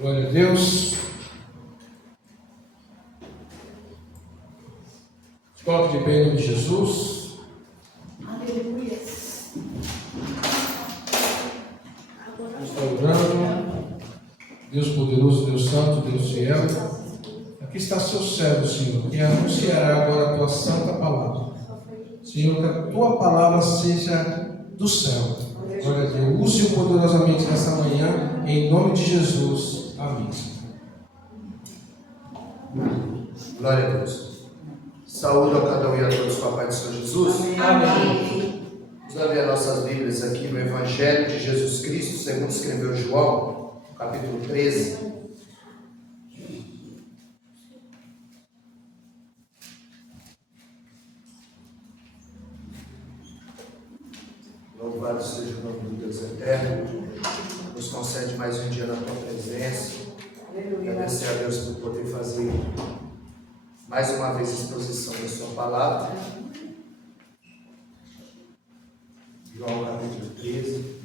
Glória a Deus. Coloque de pé em nome de Jesus. Aleluia. Está orando. Deus poderoso, Deus santo, Deus fiel. Aqui está seu servo, Senhor, que anunciará agora a tua santa palavra. Senhor, que a tua palavra seja do céu. Glória a Deus. Use-o poderosamente nessa manhã, em nome de Jesus. Amém. Glória a Deus. Saúde a cada um e a todos com a paz do Senhor Jesus. Amém. Vamos abrir nossas Bíblias aqui no Evangelho de Jesus Cristo, segundo escreveu João, capítulo 13. Louvado seja o nome do Deus eterno, nos concede mais um dia na tua presença. Agradecer a Deus por poder fazer mais uma vez a exposição da sua palavra. João capítulo 13.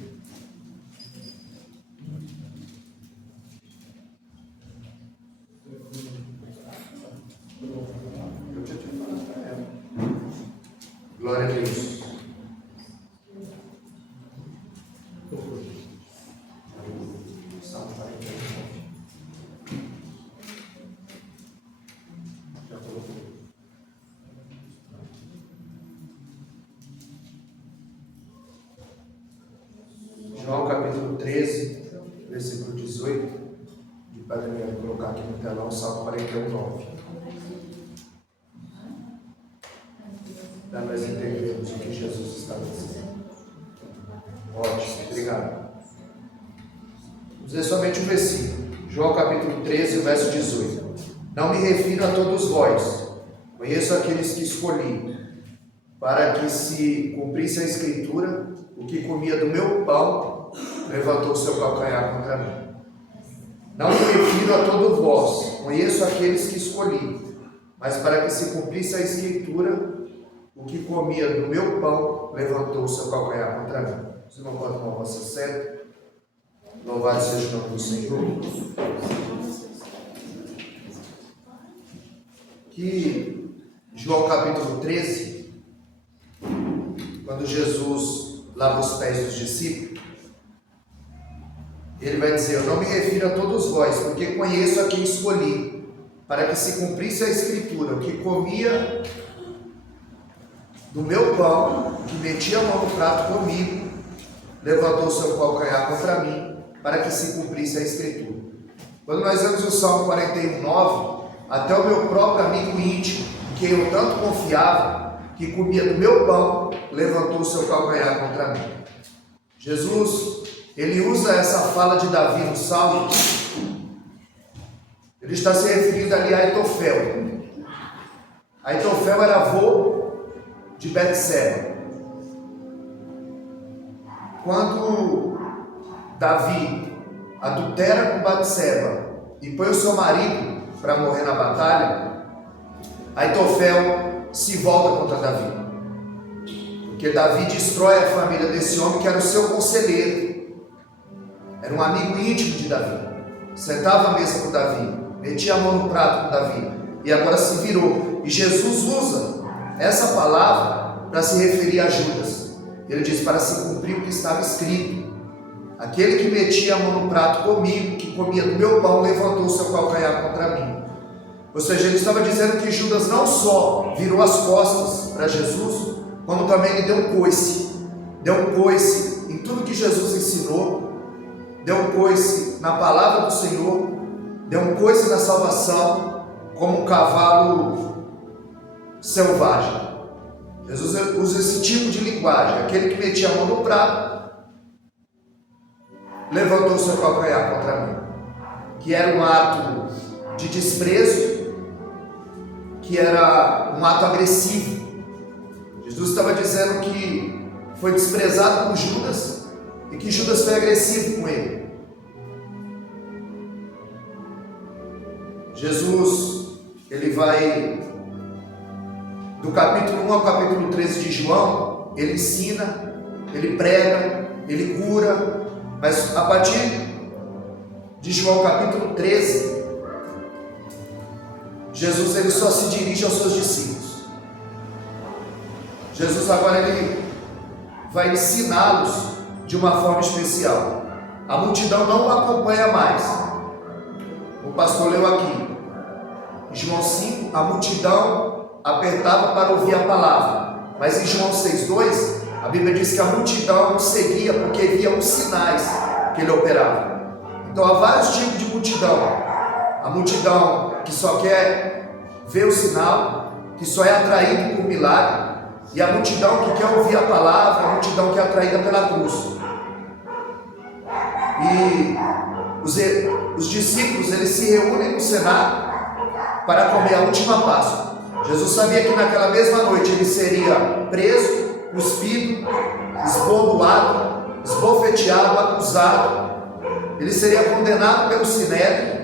Eu já tinha falado para ela. Glória a Deus. Salmo 49. Já colocou. João capítulo 13, versículo 18. E para Daniel colocar aqui no telão, Salmo 49. Para nós entendermos o que Jesus estava dizendo. Ótimo, obrigado. Vamos ler somente um versículo. João capítulo 13, verso 18. Não me refiro a todos vós, conheço aqueles que escolhi, para que se cumprisse a escritura, o que comia do meu pão, levantou o seu calcanhar contra mim. Não me refiro a todos vós, conheço aqueles que escolhi, mas para que se cumprisse a escritura, o que comia do meu pão, levantou o seu calcanhar contra mim. Você não pode tomar a vossa seta? Louvado seja o nome do Senhor. Que João capítulo 13, quando Jesus lava os pés dos discípulos, ele vai dizer: eu não me refiro a todos vós, porque conheço a quem escolhi, para que se cumprisse a escritura, o que comia do meu pão, que metia a mão no prato comigo, levantou o seu calcanhar contra mim, para que se cumprisse a escritura. Quando nós vemos o Salmo 41, 9, até o meu próprio amigo íntimo, em quem eu tanto confiava, que comia do meu pão, levantou o seu calcanhar contra mim. Jesus, ele usa essa fala de Davi no Salmo, ele está se referindo ali a Aitofel. Aitofel era avô de Betseba. Quando Davi adultera com Betseba e põe o seu marido para morrer na batalha, Aitofel se volta contra Davi, porque Davi destrói a família desse homem que era o seu conselheiro, era um amigo íntimo de Davi, sentava à mesa com Davi, metia a mão no prato com Davi, e agora se virou. E Jesus usa essa palavra para se referir a Judas. Ele diz: para se cumprir o que estava escrito, aquele que metia a mão no prato comigo, que comia do meu pão, levantou o seu calcanhar contra mim. Ou seja, ele estava dizendo que Judas não só virou as costas para Jesus, como também ele deu um coice. Deu um coice em tudo que Jesus ensinou, deu um coice na palavra do Senhor, deu um coice na salvação, como um cavalo selvagem. Jesus usa esse tipo de linguagem. Aquele que metia a mão no prato, levantou o seu calcanhar contra mim, que era um ato de desprezo, que era um ato agressivo. Jesus estava dizendo que foi desprezado por Judas e que Judas foi agressivo com ele. Jesus, ele vai do capítulo 1 ao capítulo 13 de João, ele ensina, ele prega, ele cura, Mas a partir de João capítulo 13, Jesus ele só se dirige aos seus discípulos. Jesus agora ele vai ensiná-los de uma forma especial. A multidão não o acompanha mais. O pastor leu aqui, em João 5, a multidão apertava para ouvir a palavra. Mas em João 6,2, a Bíblia diz que a multidão o seguia porque via os sinais que ele operava. Então há vários tipos de multidão. A multidão que só quer ver o sinal, que só é atraído por milagre. E a multidão que quer ouvir a palavra, a multidão que é atraída pela cruz. E os discípulos, eles se reúnem no cenáculo para comer a última Páscoa. Jesus sabia que naquela mesma noite ele seria preso, cuspido, esbordoado, esbofeteado, acusado. Ele seria condenado pelo Sinédrio.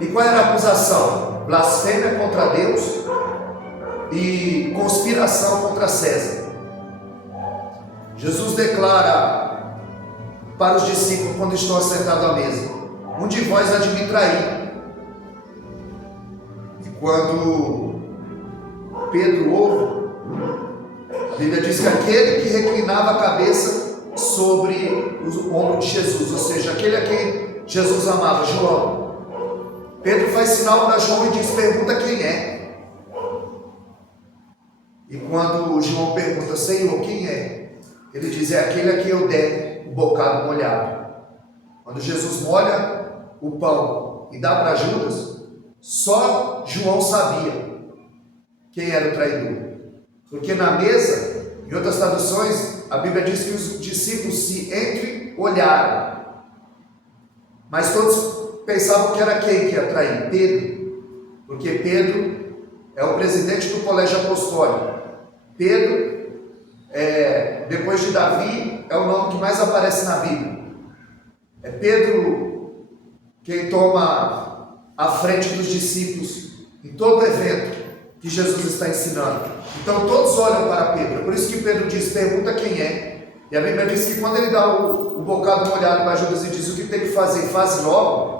E qual era a acusação? Blasfêmia contra Deus e conspiração contra César. Jesus declara para os discípulos quando estão assentados à mesa: um de vós há de me trair. E quando Pedro ouve, a Bíblia diz que aquele que reclinava a cabeça sobre o ombro de Jesus, ou seja, aquele a quem Jesus amava, João. Pedro faz sinal para João e diz: pergunta quem é. E quando João pergunta: Senhor, quem é? Ele diz: é aquele a quem eu der o bocado molhado. Quando Jesus molha o pão e dá para Judas, só João sabia quem era o traidor. Porque na mesa, em outras traduções, a Bíblia diz que os discípulos se entreolharam. Mas todos pensavam que era quem que ia trair? Pedro. Porque Pedro é o presidente do colégio apostólico. Pedro, depois de Davi, é o nome que mais aparece na Bíblia. É Pedro quem toma a frente dos discípulos em todo o evento que Jesus está ensinando. Então todos olham para Pedro. Por isso que Pedro diz: pergunta quem é. E a Bíblia diz que quando ele dá o bocado molhado para Judas e diz o que tem que fazer, faz logo.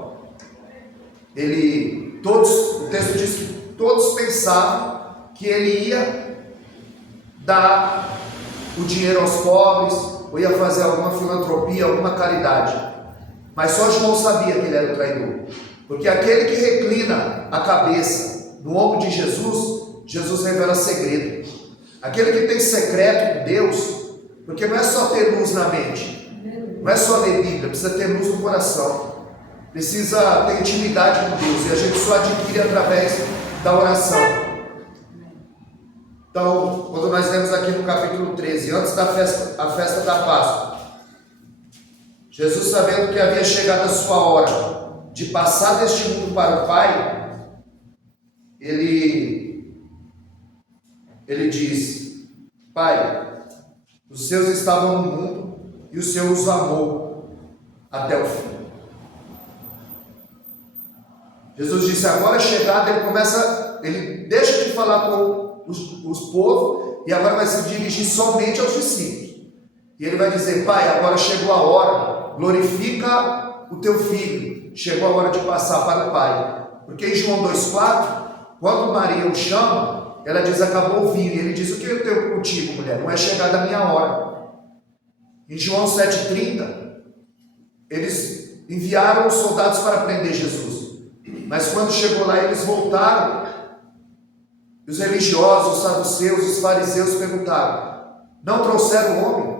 O texto diz que todos pensavam que ele ia dar o dinheiro aos pobres, ou ia fazer alguma filantropia, alguma caridade. Mas só João sabia que ele era o traidor. Porque aquele que reclina a cabeça no ombro de Jesus, Jesus revela segredo. Aquele que tem secreto com Deus, porque não é só ter luz na mente, não é só ler Bíblia, precisa ter luz no coração, precisa ter intimidade com Deus, e a gente só adquire através da oração. Então, quando nós lemos aqui no capítulo 13, antes da festa da Páscoa, Jesus, sabendo que havia chegado a sua hora de passar deste mundo para o Pai, ele diz: Pai, os seus estavam no mundo e o Senhor os amou até o fim. Jesus disse: agora chegado, ele deixa de falar com os povos e agora vai se dirigir somente aos discípulos. E ele vai dizer: Pai, agora chegou a hora, glorifica o teu filho, chegou a hora de passar para o Pai. Porque em João 2,4, quando Maria o chama, ela diz: acabou o vinho. E ele diz: o que eu tenho contigo, mulher? Não é chegada a minha hora. Em João 7,30, eles enviaram os soldados para prender Jesus. Mas quando chegou lá, eles voltaram. Os religiosos, os saduceus, os fariseus perguntaram: não trouxeram o homem?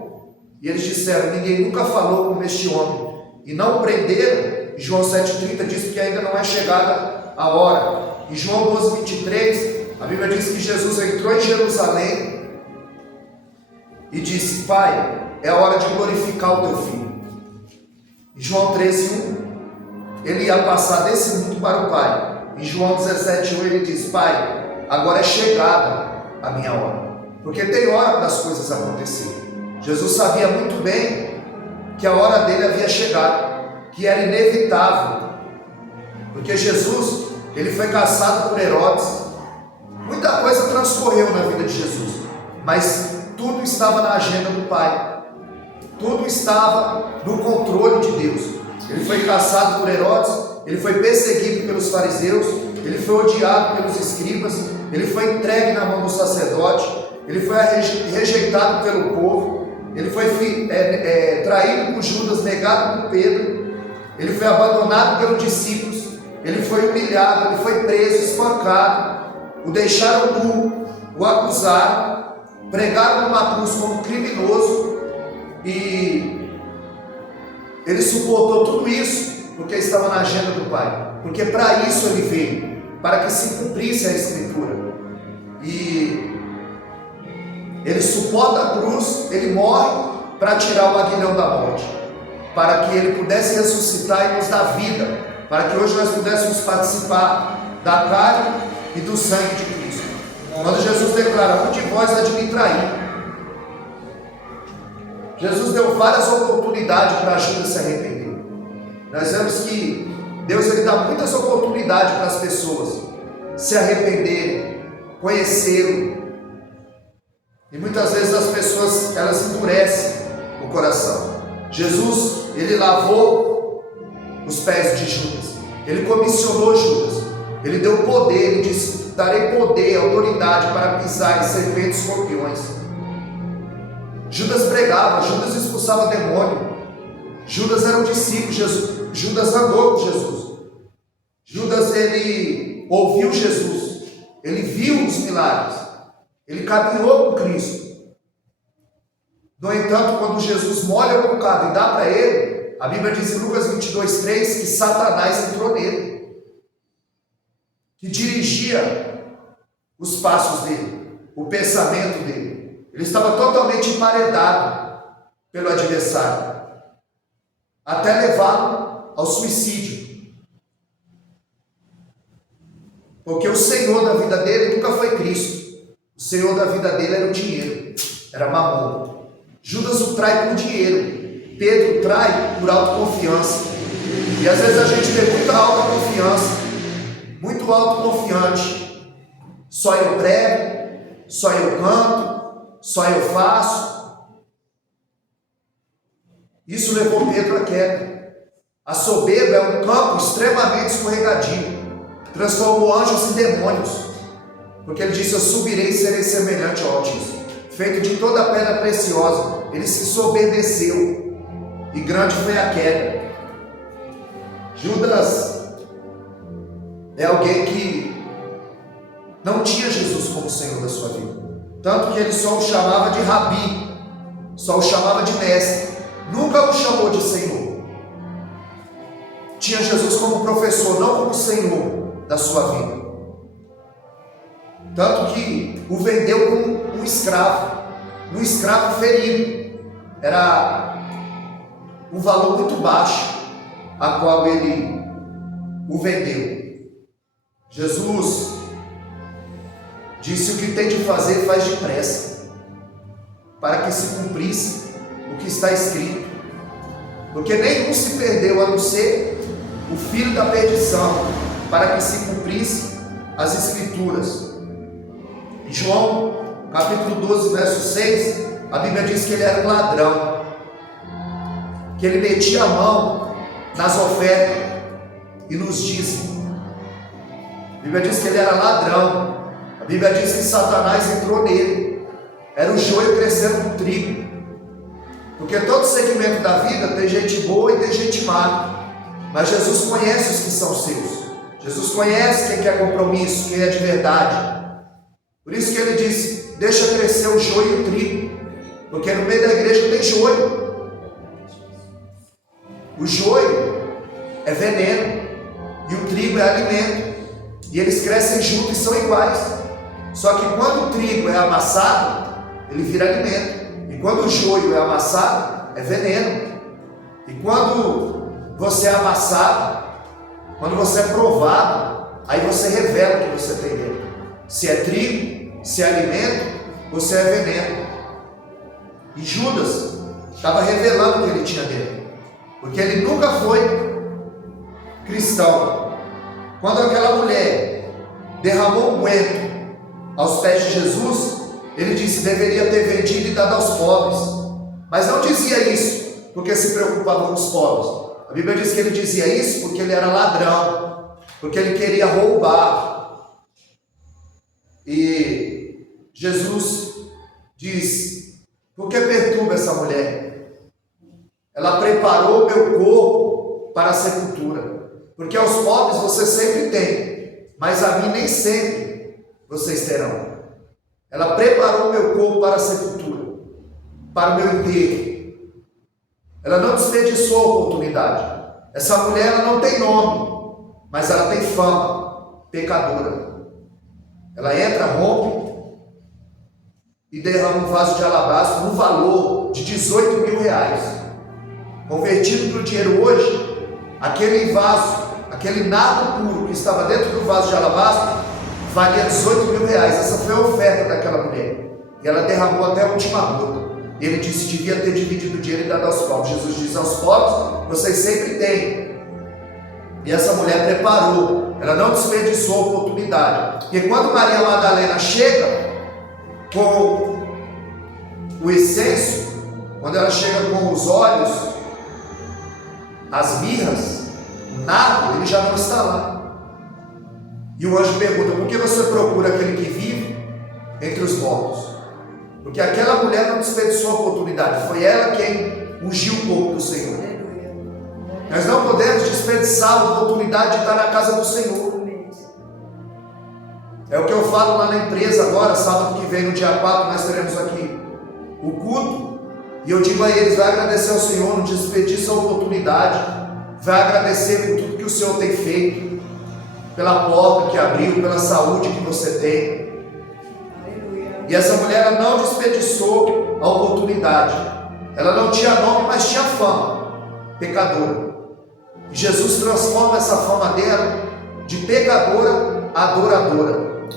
E eles disseram: ninguém nunca falou como este homem. E não o prenderam. Em João 7,30 diz que ainda não é chegada a hora. Em João 12,23, a Bíblia diz que Jesus entrou em Jerusalém e disse: Pai, é a hora de glorificar o teu filho. Em João 13,1, ele ia passar desse mundo para o Pai. Em João 17,1, ele diz: Pai, agora é chegada a minha hora. Porque tem hora para as coisas acontecerem. Jesus sabia muito bem que a hora dele havia chegado, que era inevitável. Porque Jesus, ele foi caçado por Herodes. Muita coisa transcorreu na vida de Jesus, mas tudo estava na agenda do Pai. Tudo estava no controle de Deus. Ele foi caçado por Herodes, ele foi perseguido pelos fariseus, ele foi odiado pelos escribas, ele foi entregue na mão do sacerdote, ele foi rejeitado pelo povo, ele foi traído por Judas, negado por Pedro, ele foi abandonado pelos discípulos, ele foi humilhado, ele foi preso, espancado, o deixaram nu, o acusaram, pregaram numa cruz como criminoso, e ele suportou tudo isso porque estava na agenda do Pai, porque para isso ele veio, para que se cumprisse a Escritura. E ele suporta a cruz, ele morre para tirar o aguilhão da morte, para que ele pudesse ressuscitar e nos dar vida, para que hoje nós pudéssemos participar da carne e do sangue de Cristo. Quando Jesus declara: um de vós há de me trair, Jesus deu várias oportunidades para Judas se arrepender. Nós vemos que Deus ele dá muitas oportunidades para as pessoas se arrependerem, conhecê-lo. E muitas vezes as pessoas elas endurecem o coração. Jesus ele lavou os pés de Judas. Ele comissionou Judas. Ele deu poder. Ele disse: darei poder, autoridade para pisar em serpentes e escorpiões. Judas pregava, Judas expulsava demônio, Judas era um discípulo, Judas andou com Jesus, Judas ele ouviu Jesus, ele viu os milagres, ele caminhou com Cristo. No entanto, quando Jesus molha o bocado e dá para ele, a Bíblia diz em Lucas 22:3 que Satanás entrou nele, que dirigia os passos dele, o pensamento dele. Ele estava totalmente emparedado pelo adversário, até levá-lo ao suicídio. Porque o Senhor da vida dele nunca foi Cristo. O Senhor da vida dele era o dinheiro, era Mamon. Judas o trai por dinheiro, Pedro trai por autoconfiança. E às vezes a gente tem muita autoconfiança, muito autoconfiante. Só eu prego, só eu canto, só eu faço. Isso levou Pedro à queda. A soberba é um campo extremamente escorregadio, transformou anjos em demônios, porque ele disse: eu subirei e serei semelhante ao Altíssimo, feito de toda pedra preciosa. Ele se soberbeceu e grande foi a queda. Judas é alguém que não tinha Jesus como Senhor da sua vida, tanto que ele só o chamava de Rabi, só o chamava de mestre, nunca o chamou de Senhor. Tinha Jesus como professor, não como Senhor da sua vida, tanto que o vendeu como um escravo ferido. Era um valor muito baixo a qual ele o vendeu. Jesus disse: o que tem de fazer, faz depressa, para que se cumprisse o que está escrito. Porque nenhum se perdeu, a não ser o filho da perdição, para que se cumprisse as Escrituras. Em João, capítulo 12, verso 6, a Bíblia diz que ele era um ladrão, que ele metia a mão nas ofertas e nos dízimos. A Bíblia diz que ele era ladrão. A Bíblia diz que Satanás entrou nele. Era o joio crescendo com trigo. Porque todo segmento da vida tem gente boa e tem gente má. Mas Jesus conhece os que são seus. Jesus conhece quem quer compromisso, quem é de verdade. Por isso que ele disse: deixa crescer o joio e o trigo. Porque no meio da igreja tem joio. O joio é veneno e o trigo é alimento. E eles crescem juntos e são iguais. Só que quando o trigo é amassado, ele vira alimento. E quando o joio é amassado, é veneno. E quando você é amassado, quando você é provado, aí você revela o que você tem dentro. Se é trigo, se é alimento, você é veneno. E Judas estava revelando o que ele tinha dentro, porque ele nunca foi cristão. Quando aquela mulher derramou unguento aos pés de Jesus, ele disse: deveria ter vendido e dado aos pobres. Mas não dizia isso porque se preocupava com os pobres. A Bíblia diz que ele dizia isso porque ele era ladrão, porque ele queria roubar. E Jesus diz: por que perturba essa mulher? Ela preparou o meu corpo para a sepultura. Porque aos pobres você sempre tem, mas a mim nem sempre vocês terão. Ela preparou o meu corpo para a sepultura, para o meu enterro. Ela não desperdiçou a oportunidade. Essa mulher, ela não tem nome, mas ela tem fama, pecadora. Ela entra, rompe e derrama um vaso de alabastro no valor de 18 mil reais. Convertido para o dinheiro hoje, aquele vaso, aquele nardo puro que estava dentro do vaso de alabastro, valia 18 mil reais. Essa foi a oferta daquela mulher. E ela derramou até a última gota. Ele disse que devia ter dividido o dinheiro e dado aos pobres. Jesus diz aos pobres: vocês sempre têm. E essa mulher preparou, ela não desperdiçou a oportunidade. Porque quando Maria Madalena chega com o incenso, quando ela chega com os óleos, as mirras, o nardo, ele já não está lá. E o anjo pergunta: por que você procura aquele que vive entre os mortos? Porque aquela mulher não desperdiçou a oportunidade, foi ela quem ungiu o corpo do Senhor. Nós não podemos desperdiçar a oportunidade de estar na casa do Senhor. É o que eu falo lá na empresa agora, sábado que vem, no dia 4, nós teremos aqui o culto. E eu digo a eles: vai agradecer ao Senhor, não desperdiça a oportunidade. Vai agradecer por tudo que o Senhor tem feito, pela porta que abriu, pela saúde que você tem. E essa mulher, ela não desperdiçou a oportunidade. Ela não tinha nome, mas tinha fama, pecadora. E Jesus transforma essa fama dela de pecadora a adoradora.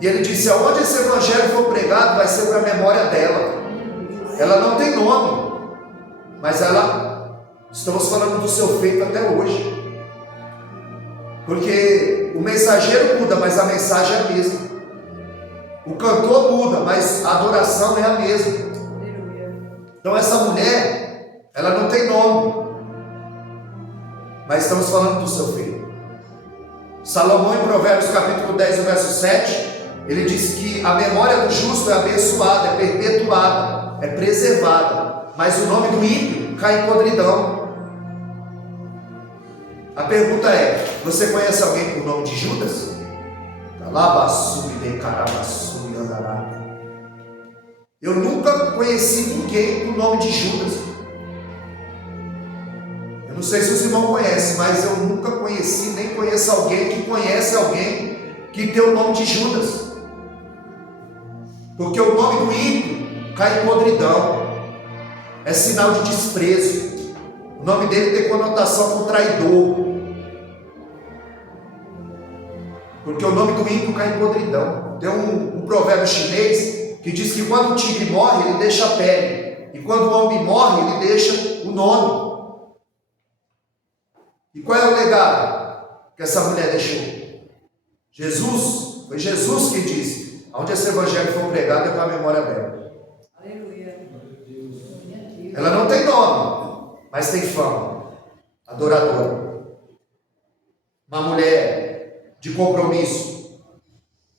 E ele disse: aonde esse evangelho for pregado, vai ser para a memória dela. Ela não tem nome, mas estamos falando do seu feito até hoje. Porque o mensageiro muda, mas a mensagem é a mesma. O cantor muda, mas a adoração é a mesma. Então essa mulher, ela não tem nome, mas estamos falando do seu feito. Salomão, em Provérbios capítulo 10, verso 7, ele diz que a memória do justo é abençoada, é perpetuada, é preservada, mas o nome do ímpio cai em podridão. A pergunta é: você conhece alguém com o nome de Judas? Eu nunca conheci ninguém com o nome de Judas. Eu não sei se os irmãos conhecem, mas eu nunca conheci, nem conheço alguém que conhece alguém que tem o nome de Judas. Porque o nome do ímpio cai em podridão, é sinal de desprezo. O nome dele tem conotação com traidor. Porque o nome do ímpio cai em podridão. Tem um provérbio chinês que diz que quando o tigre morre, ele deixa a pele. E quando o homem morre, ele deixa o nome. E qual é o legado que essa mulher deixou? Jesus, foi Jesus quem disse: aonde esse evangelho for pregado é para a memória dela. Aleluia. Ela não tem nome, mas tem fama, adoradora. Uma mulher de compromisso.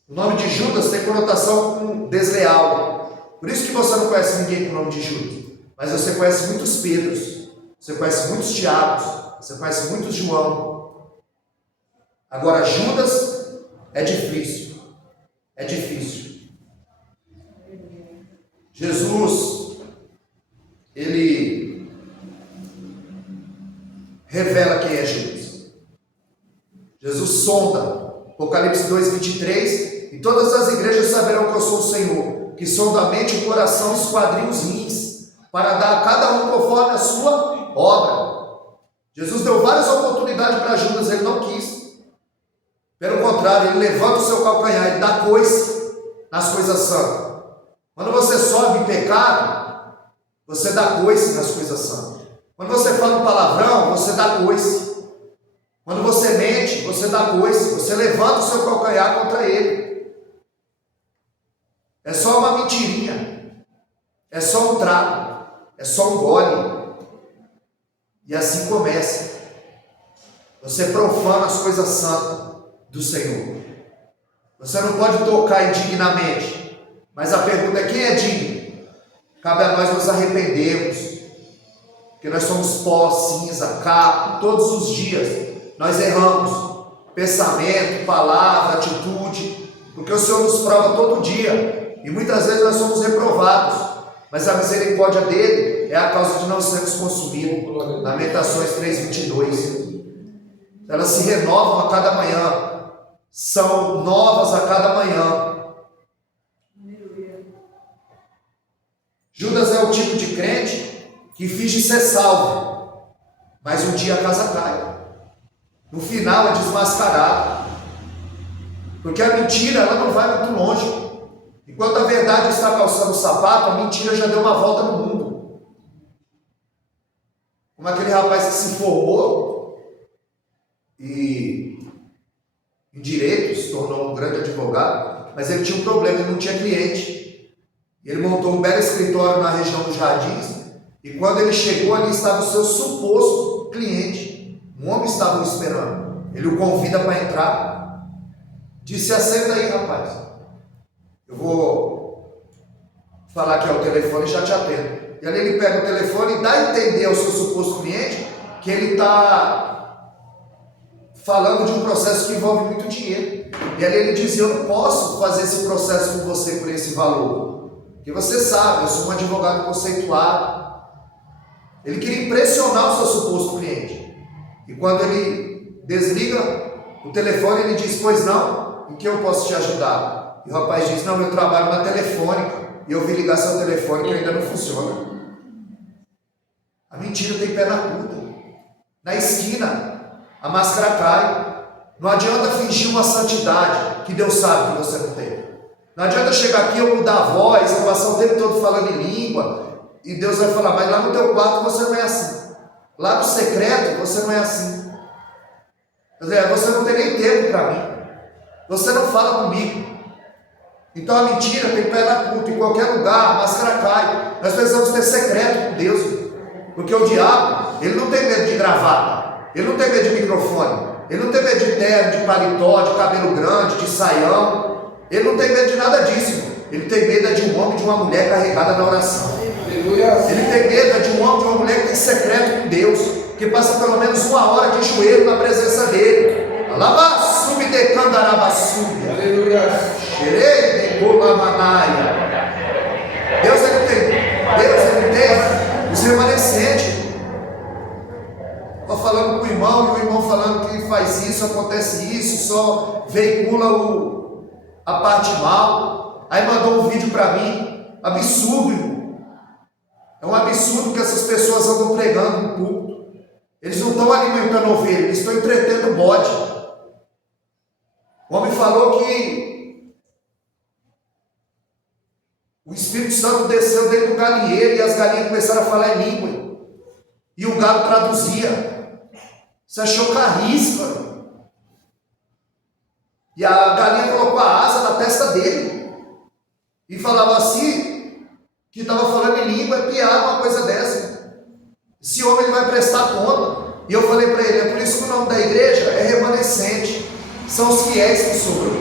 O nome de Judas tem conotação com desleal. Por isso que você não conhece ninguém com o nome de Judas. Mas você conhece muitos Pedros, você conhece muitos Tiagos, você conhece muitos João. Agora Judas é difícil. É difícil. Jesus, ele revela quem é Judas. Jesus sonda, Apocalipse 2, 23, e todas as igrejas saberão que eu sou o Senhor, que sonda a mente e o coração, esquadrinha os rins, para dar a cada um conforme a sua obra. Jesus deu várias oportunidades para Judas, ele não quis. Pelo contrário, ele levanta o seu calcanhar, ele dá coice nas coisas santas. Quando você sobe em pecado, você dá coice nas coisas santas. Quando você fala um palavrão, você dá coice. Quando você mente, você dá coice, você levanta o seu calcanhar contra ele. É só uma mentirinha, é só um trago, é só um gole. E assim começa. Você profana as coisas santas do Senhor. Você não pode tocar indignamente. Mas a pergunta é: quem é digno? Cabe a nós nos arrependermos. Porque nós somos pó, cinza, carro, todos os dias. Nós erramos. Pensamento, palavra, atitude. Porque o Senhor nos prova todo dia. E muitas vezes nós somos reprovados. Mas a misericórdia dele é a causa de não sermos consumidos. Lamentações 3:22. Elas se renovam a cada manhã. São novas a cada manhã. Judas é o tipo de crente que finge ser salvo, mas um dia a casa cai. No final é desmascarado. Porque a mentira ela não vai muito longe. Enquanto a verdade está calçando o sapato, a mentira já deu uma volta no mundo. Como aquele rapaz que se formou e em direito se tornou um grande advogado, mas ele tinha um problema, ele não tinha cliente. Ele montou um belo escritório na região dos Jardins, e quando ele chegou ali estava o seu suposto cliente. Um homem estava o esperando. Ele o convida para entrar. Disse: assenta aí, rapaz. Eu vou falar aqui ao telefone e já te atendo. E ali ele pega o telefone e dá a entender ao seu suposto cliente que ele está falando de um processo que envolve muito dinheiro. E ali ele diz: eu não posso fazer esse processo com você por esse valor. Porque você sabe, eu sou um advogado conceituado. Ele queria impressionar o seu suposto cliente. E quando ele desliga o telefone, ele diz: pois não, em que eu posso te ajudar? E o rapaz diz: não, eu trabalho na telefônica e eu vi ligar seu telefone que ainda não funciona. A mentira tem pé na puta. Na esquina, a máscara cai. Não adianta fingir uma santidade que Deus sabe que você não tem. Não adianta chegar aqui eu mudar a voz, eu passar o tempo todo falando em língua, e Deus vai falar: mas lá no teu quarto você não é assim. Lá no secreto você não é assim. Quer dizer, você não tem nem tempo para mim. Você não fala comigo. Então a mentira tem pé na puta. Em qualquer lugar, a máscara cai. Nós precisamos ter secreto com Deus. Porque o diabo, ele não tem medo de gravata. Ele não tem medo de microfone. Ele não tem medo de terno, de paletó, de cabelo grande, de saião. Ele não tem medo de nada disso. Ele tem medo de um homem e de uma mulher carregada na oração. Ele tem medo de um homem e de uma mulher que tem secreto com Deus, que passa pelo menos 1 hora de joelho na presença dele. Alabassube de candarabassube. Aleluia. Xerei de colamanaia. Deus ele tem os remanescentes. Estou falando com o irmão, e o irmão falando que faz isso, acontece isso, só veicula a parte mal. Aí mandou um vídeo para mim, absurdo, irmão. É um absurdo que essas pessoas andam pregando no púlpito. Eles não estão alimentando ovelha, eles estão entretendo bode. O homem falou que o Espírito Santo desceu dentro do galinheiro e as galinhas começaram a falar em língua. E o galo traduzia. Isso é chocarríssimo. E a galinha colocou a asa na testa dele. E falava assim, que estava falando em língua, é piada uma coisa dessa. Esse homem ele vai prestar conta. E eu falei para ele: é por isso que o nome da igreja é remanescente. São os fiéis que sobram.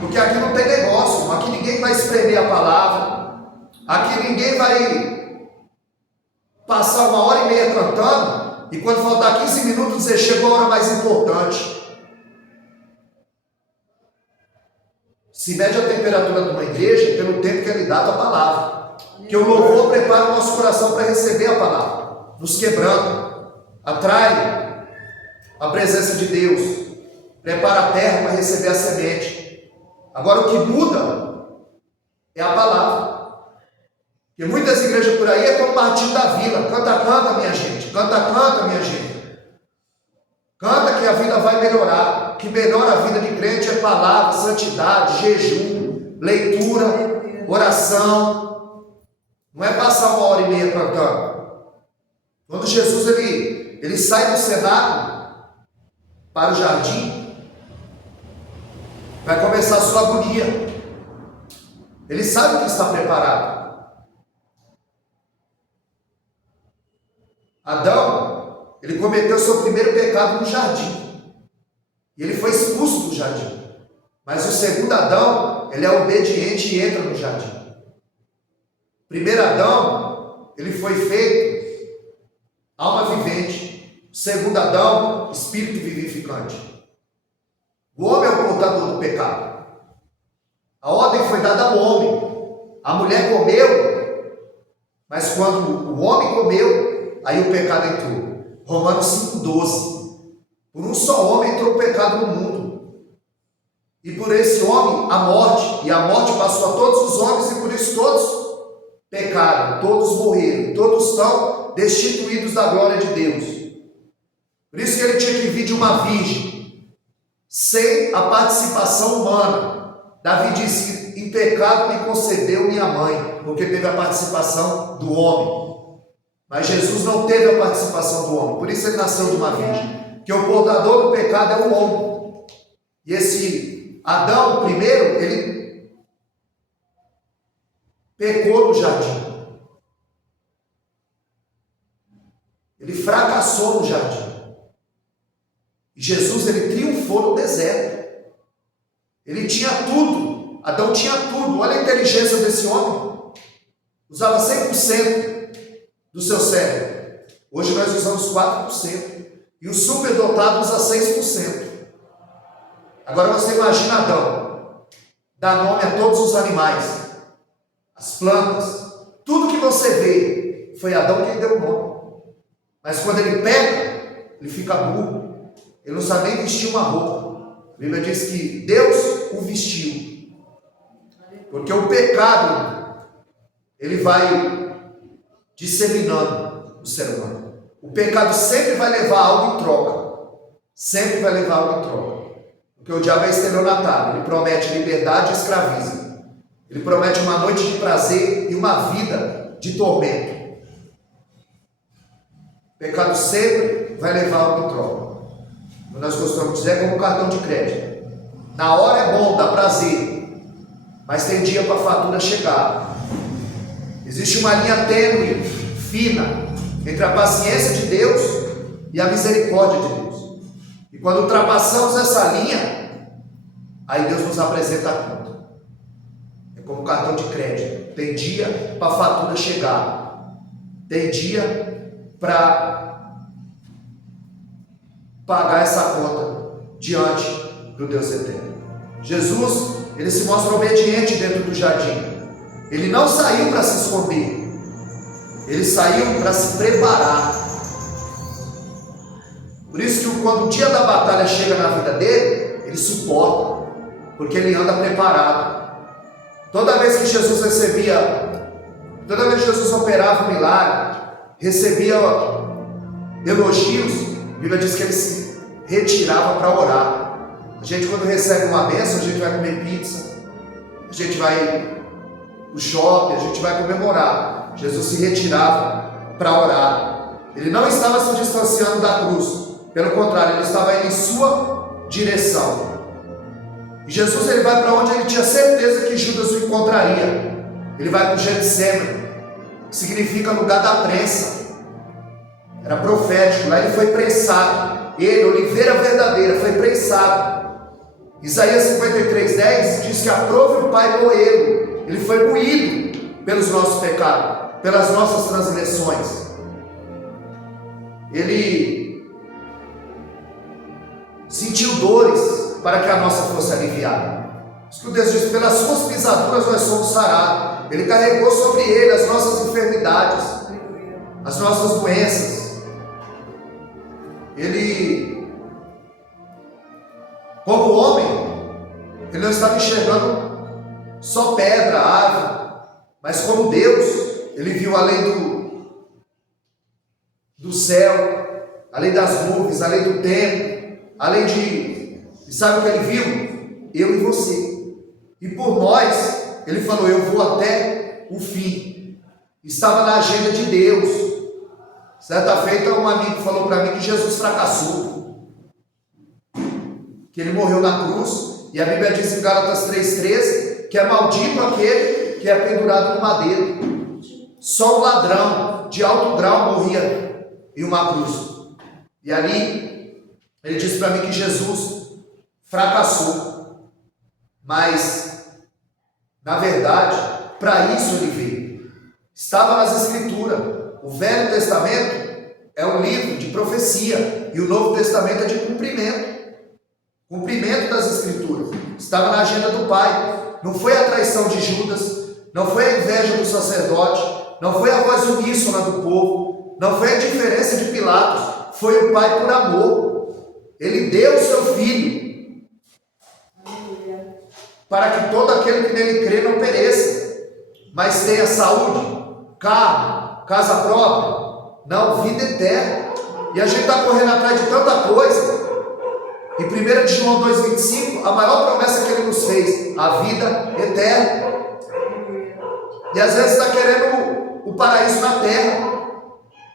Porque aqui não tem negócio. Aqui ninguém vai espremer a palavra. Aqui ninguém vai passar 1h30 cantando e quando faltar 15 minutos dizer: chegou a hora mais importante. Se mede a temperatura de uma igreja pelo tempo que é lhe dado a palavra. Que o louvor prepara o nosso coração para receber a palavra, nos quebrando, atrai a presença de Deus, prepara a terra para receber a semente. Agora o que muda é a palavra. Porque muitas igrejas por aí é como partido da vila: canta, canta, minha gente, canta, canta, minha gente, canta que a vida vai melhorar. O que melhora a vida de crente é palavra, santidade, jejum, leitura, oração. Não é passar 1h30 cantando. Quando Jesus ele sai do cenáculo para o jardim, vai começar a sua agonia. Ele sabe que está preparado. Adão, ele cometeu seu primeiro pecado no jardim. E ele foi expulso do jardim. Mas o segundo Adão, ele é obediente e entra no jardim. O primeiro Adão, ele foi feito alma vivente. O segundo Adão, espírito vivificante. O homem é o portador do pecado. A ordem foi dada ao homem. A mulher comeu, mas quando o homem comeu, aí o pecado entrou. Romanos 5,12. Por um só homem entrou o pecado no mundo. E por esse homem, a morte. E a morte passou a todos os homens, e por isso todos pecaram, todos morreram, todos estão destituídos da glória de Deus. Por isso que ele tinha que vir de uma virgem, sem a participação humana. Davi disse: em pecado me concebeu minha mãe, porque teve a participação do homem. Mas Jesus não teve a participação do homem, por isso ele nasceu de uma virgem. Porque o portador do pecado é o homem. E esse Adão, primeiro, ele pecou no jardim. Ele fracassou no jardim. E Jesus, ele triunfou no deserto. Ele tinha tudo. Adão tinha tudo. Olha a inteligência desse homem. Usava 100% do seu cérebro. Hoje nós usamos 4%. E o superdotado usa 6%. Agora você imagina Adão. Dá nome a todos os animais. As plantas. Tudo que você vê. Foi Adão quem deu o nome. Mas quando ele peca, ele fica burro. Ele não sabe nem vestir uma roupa. A Bíblia diz que Deus o vestiu. Porque o pecado, ele vai disseminando o ser humano. O pecado sempre vai levar algo em troca. Sempre vai levar algo em troca. Porque o diabo é estelionatário. Ele promete liberdade e escraviza. Ele promete uma noite de prazer e uma vida de tormento. O pecado sempre vai levar algo em troca. Nós costumamos dizer como um cartão de crédito. Na hora é bom, dá prazer, mas tem dia para a fatura chegar. Existe uma linha tênue, fina, entre a paciência de Deus e a misericórdia de Deus. E quando ultrapassamos essa linha, aí Deus nos apresenta a conta. É como um cartão de crédito. Tem dia para a fatura chegar. Tem dia para pagar essa conta diante do Deus eterno. Jesus, ele se mostra obediente dentro do jardim. Ele não saiu para se esconder. Ele saiu para se preparar. Por isso que quando o dia da batalha chega na vida dele, ele suporta, porque ele anda preparado. Toda vez que Jesus operava um milagre, recebia elogios, a Bíblia diz que ele se retirava para orar. A gente, quando recebe uma bênção, a gente vai comer pizza, a gente vai no shopping, a gente vai comemorar. Jesus se retirava para orar. Ele não estava se distanciando da cruz, pelo contrário, ele estava indo em sua direção. E Jesus, ele vai para onde ele tinha certeza que Judas o encontraria. Ele vai para o Getsemane, que significa lugar da prensa. Era profético, lá ele foi prensado. Ele, oliveira verdadeira, foi prensado. Isaías 53:10 diz que aprove o Pai moê-lo. Ele foi moído pelos nossos pecados, pelas nossas transgressões. Ele sentiu dores para que a nossa fosse aliviada. Isso que Deus diz: pelas suas pisaduras nós somos sarados. Ele carregou sobre ele as nossas enfermidades, as nossas doenças. Ele, como homem, ele não estava enxergando só pedra, árvore, mas como Deus, ele viu além do céu, além das nuvens, além do tempo, além de... E sabe o que ele viu? Eu e você. E por nós, ele falou: eu vou até o fim. Estava na agenda de Deus. Certa feita, um amigo falou para mim que Jesus fracassou, que ele morreu na cruz, e a Bíblia diz em Gálatas 3,13 que é maldito aquele que é pendurado no madeiro. Só o ladrão de alto grau morria e uma cruz. E ali, ele disse para mim que Jesus fracassou. Mas, na verdade, para isso ele veio. Estava nas Escrituras. O Velho Testamento é um livro de profecia e o Novo Testamento é de cumprimento. Cumprimento das Escrituras. Estava na agenda do Pai. Não foi a traição de Judas, não foi a inveja do sacerdote, não foi a voz uníssona do povo, não foi a diferença de Pilatos, foi o Pai por amor. Ele deu o seu Filho para que todo aquele que nele crê não pereça, mas tenha saúde, carro, casa própria, não, vida eterna. E a gente está correndo atrás de tanta coisa. Em 1 João 2,25, a maior promessa que ele nos fez, a vida eterna. E às vezes está querendo o paraíso na terra,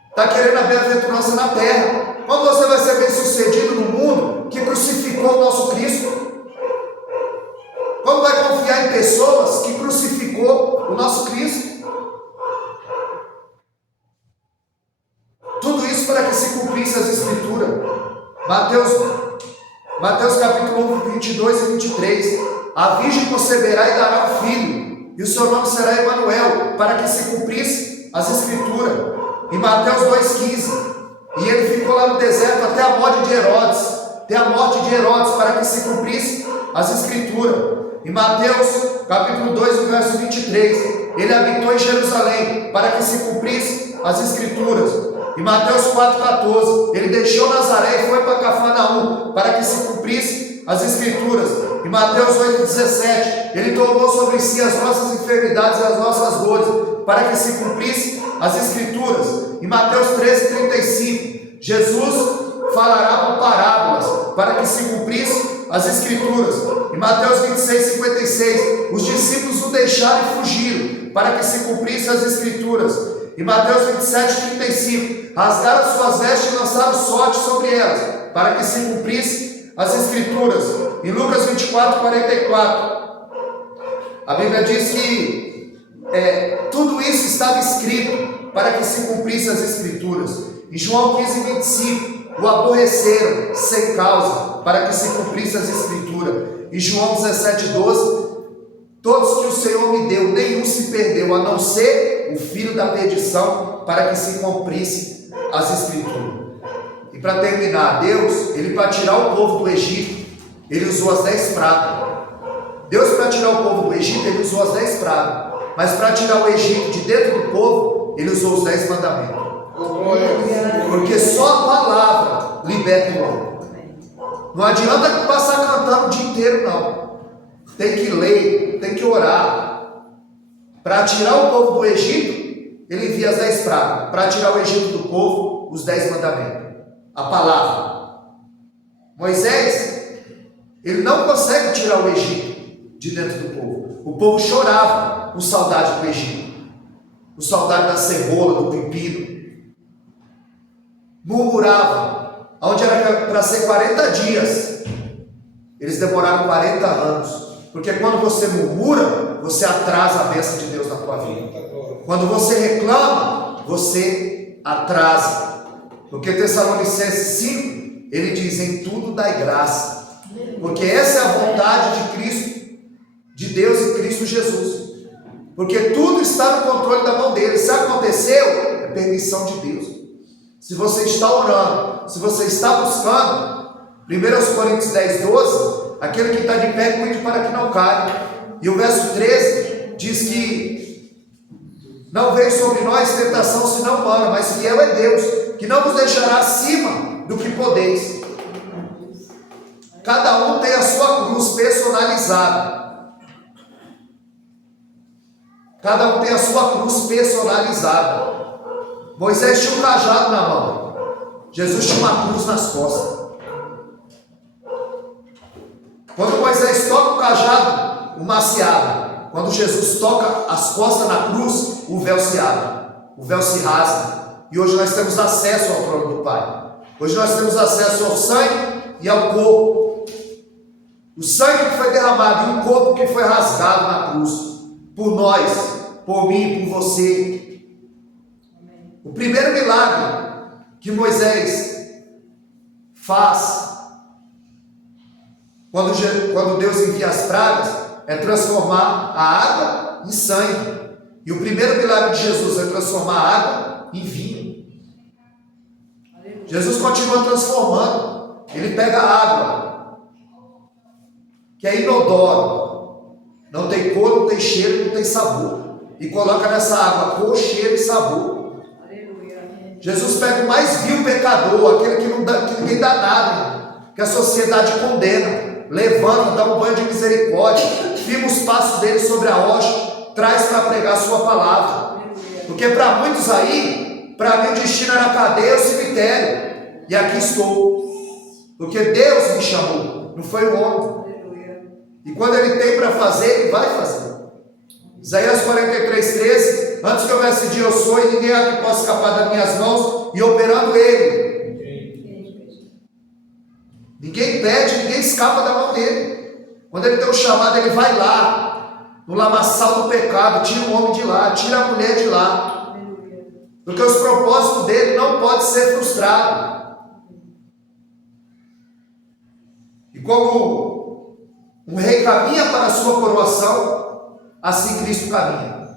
está querendo a bem-aventurança na terra. Quando você vai ser bem sucedido no mundo que crucificou o nosso Cristo? Quando vai confiar em pessoas que crucificou o nosso Cristo? Tudo isso para que se cumprisse as Escrituras. Mateus capítulo 22 e 23. A virgem conceberá e dará um filho, e o seu nome será Emanuel, para que se cumprisse as Escrituras. Em Mateus 2,15. E ele ficou lá no deserto até a morte de Herodes, para que se cumprisse as Escrituras. Em Mateus capítulo 2, verso 23. Ele habitou em Jerusalém, para que se cumprisse as Escrituras. Em Mateus 4,14, ele deixou Nazaré e foi para Cafarnaum, para que se cumprisse as Escrituras. Em Mateus 8,17, ele tomou sobre si as nossas enfermidades e as nossas dores, para que se cumprisse as Escrituras. Em Mateus 13,35, Jesus falará por parábolas, para que se cumprisse as Escrituras. Em Mateus 26,56, os discípulos o deixaram e fugiram, para que se cumprisse as Escrituras. Em Mateus 27,35, rasgaram suas vestes e lançaram sorte sobre elas, para que se cumprisse as Escrituras. Em Lucas 24,44, a Bíblia diz que tudo isso estava escrito para que se cumprisse as Escrituras. Em João 15,25, o aborreceram sem causa, para que se cumprisse as Escrituras. Em João 17,12, todos que o Senhor me deu, nenhum se perdeu, a não ser o filho da perdição, para que se cumprisse as Escrituras. E para terminar, Deus, para tirar o povo do Egito, ele usou as 10 pragas. Deus, para tirar o povo do Egito, ele usou as 10 pragas. Mas para tirar o Egito de dentro do povo, ele usou os 10 mandamentos. Porque só a palavra liberta o homem. Não adianta passar cantando o dia inteiro, não. Tem que ler, tem que orar. Para tirar o povo do Egito, ele envia as 10 pragas. Para tirar o Egito do povo, os 10 mandamentos. A palavra. Moisés, ele não consegue tirar o Egito de dentro do povo. O povo chorava com saudade do Egito. Com saudade da cebola, do pepino. Murmurava. Onde era para ser 40 dias. Eles demoraram 40 anos. Porque quando você murmura, você atrasa a bênção de Deus na tua vida. Quando você reclama, você atrasa. Porque Tessalonicenses 5, ele diz: em tudo dai graça. Porque essa é a vontade de Cristo, de Deus em Cristo Jesus. Porque tudo está no controle da mão dele. Se aconteceu, é permissão de Deus. Se você está orando, se você está buscando, 1 Coríntios 10:12, aquele que está de pé, cuide para que não caia. E o verso 13 diz que não veio sobre nós tentação senão humana, mas fiel é Deus, que não vos deixará acima do que podeis. Cada um tem a sua cruz personalizada. Cada um tem a sua cruz personalizada. Moisés tinha um cajado na mão. Jesus tinha uma cruz nas costas. Quando Moisés toca o cajado, o mar se abre. Quando Jesus toca as costas na cruz, o véu se abre. O véu se rasga. E hoje nós temos acesso ao trono do Pai. Hoje nós temos acesso ao sangue e ao corpo. O sangue que foi derramado e o corpo que foi rasgado na cruz. Por nós, por mim, por você. O primeiro milagre que Moisés faz quando Deus envia as pragas é transformar a água em sangue. E o primeiro milagre de Jesus é transformar a água em vinho. Jesus continua transformando. Ele pega a água, que é inodoro, não tem cor, não tem cheiro, não tem sabor, e coloca nessa água cor, cheiro e sabor. Jesus pega o mais vil pecador, aquele que ninguém dá nada, que a sociedade condena, levanta, dá um banho de misericórdia, firma os passos dele sobre a rocha, traz para pregar a sua palavra. Porque para muitos aí, para mim o destino era a cadeia ou o cemitério. E aqui estou. Porque Deus me chamou, não foi o homem. E quando Ele tem para fazer, Ele vai fazer. Isaías 43:13, antes que houvesse dia eu sou, e ninguém há que possa escapar das minhas mãos, e operando Ele. Ninguém pede, ninguém escapa da mão dele. Quando Ele tem um chamado, Ele vai lá, no lamaçal do pecado, tira o homem de lá, tira a mulher de lá. Porque os propósitos dele não podem ser frustrados. E como um rei caminha para a sua coroação, assim Cristo caminha.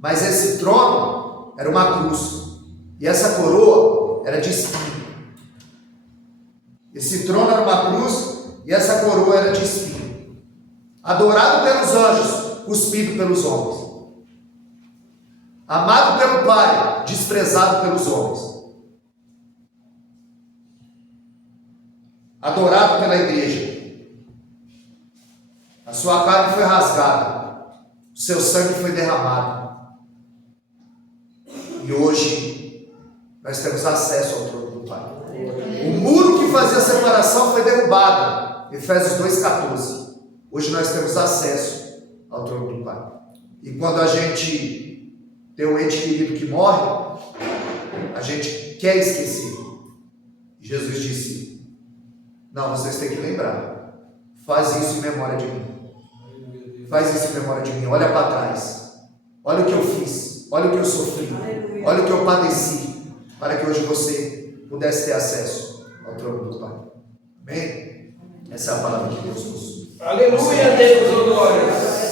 Mas esse trono era uma cruz, e essa coroa era de espinho. Esse trono era uma cruz, e essa coroa era de espinho. Adorado pelos anjos, cuspido pelos homens. Amado pelo Pai, desprezado pelos homens. Adorado pela igreja. A sua carne foi rasgada, o seu sangue foi derramado. E hoje nós temos acesso ao trono do Pai. O muro que fazia a separação foi derrubado. Efésios 2,14. Hoje nós temos acesso ao trono do Pai. E quando a gente tem um ente querido que morre, a gente quer esquecer. Jesus disse: não, vocês têm que lembrar. Faz isso em memória de mim. Faz isso em memória de mim. Olha para trás. Olha o que eu fiz. Olha o que eu sofri. Olha o que eu padeci. Para que hoje você pudesse ter acesso ao trono do Pai. Amém? Essa é a palavra que Deus nos. Aleluia, Deus, glória.